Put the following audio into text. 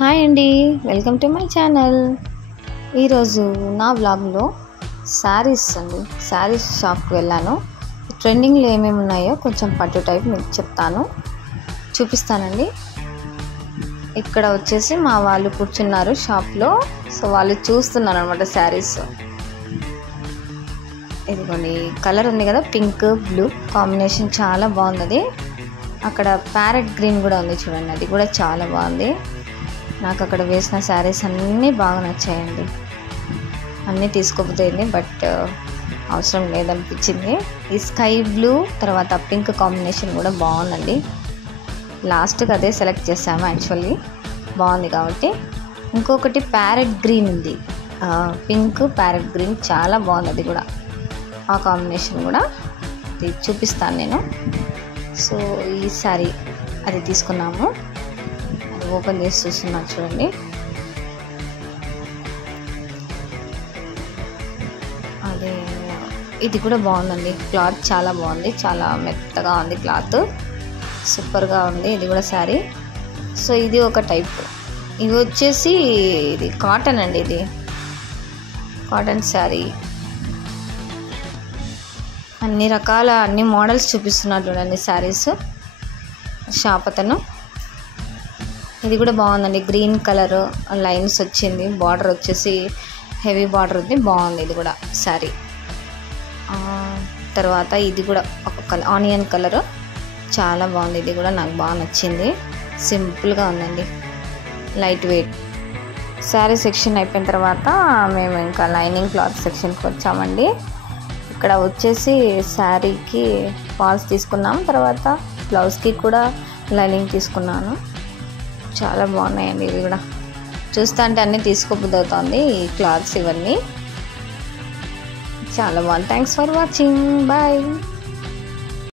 Hi అండి, welcome to my channel. ఈరోజు నా వ్లాగ్లో శారీస్ షాప్కి వెళ్ళాను. ట్రెండింగ్లో ఏమేమి ఉన్నాయో కొంచెం పట్టు టైప్ మీకు చూపిస్తానండి. ఇక్కడ వచ్చేసి మా వాళ్ళు కూర్చున్నారు షాప్లో. సో వాళ్ళు చూస్తున్నారు అనమాట శారీస్. ఇదిగోండి, కలర్ ఉంది కదా, పింక్ బ్లూ కాంబినేషన్ చాలా బాగుంది. అక్కడ ప్యారెట్ గ్రీన్ కూడా ఉంది చూడండి, అది కూడా చాలా బాగుంది. నాకు అక్కడ వేసిన శారీస్ అన్నీ బాగా నచ్చాయండి. అన్నీ తీసుకోబోతుంది, బట్ అవసరం లేదనిపించింది. ఈ స్కై బ్లూ తర్వాత పింక్ కాంబినేషన్ కూడా బాగుందండి. లాస్ట్కి అదే సెలెక్ట్ చేసాము, యాక్చువల్లీ బాగుంది కాబట్టి. ఇంకొకటి ప్యారెట్ గ్రీన్ ఉంది, పింక్ ప్యారెట్ గ్రీన్ చాలా బాగుంది. అది కూడా ఆ కాంబినేషన్ కూడా చూపిస్తాను నేను. సో ఈ శారీ అది తీసుకున్నాము, అది ఓపెన్ చేసి చూస్తున్నాను చూడండి. అదే ఇది కూడా బాగుందండి, క్లాత్ చాలా బాగుంది, చాలా మెత్తగా ఉంది క్లాత్, సూపర్గా ఉంది. ఇది కూడా శారీ. సో ఇది ఒక టైప్. ఇది వచ్చేసి ఇది కాటన్ అండి, ఇది కాటన్ శారీ. అన్ని రకాల అన్ని మోడల్స్ చూపిస్తున్నారు చూడండి శారీస్ షాప్ అతను. ఇది కూడా బాగుందండి, గ్రీన్ కలర్ లైన్స్ వచ్చింది, బార్డర్ వచ్చేసి హెవీ బార్డర్ ఉంది, బాగుంది ఇది కూడా శారీ. తర్వాత ఇది కూడా ఒక కలర్, ఆనియన్ కలర్, చాలా బాగుంది. ఇది కూడా నాకు బాగా నచ్చింది, సింపుల్గా ఉందండి, లైట్ వెయిట్. శారీ సెక్షన్ అయిపోయిన తర్వాత మేము ఇంకా లైనింగ్ క్లాత్ సెక్షన్కి వచ్చామండి. ఇక్కడ వచ్చేసి శారీకి ఫాల్స్ తీసుకున్నాం, తర్వాత బ్లౌజ్కి కూడా లైనింగ్ తీసుకున్నాను. చాలా బాగున్నాయండి ఇవి కూడా. చూస్తా అంటే అన్నీ తీసుకోబుద్ధి అవుతుంది ఈ క్లాత్స్, ఇవన్నీ చాలా బాగుంది. Thanks for watching, bye.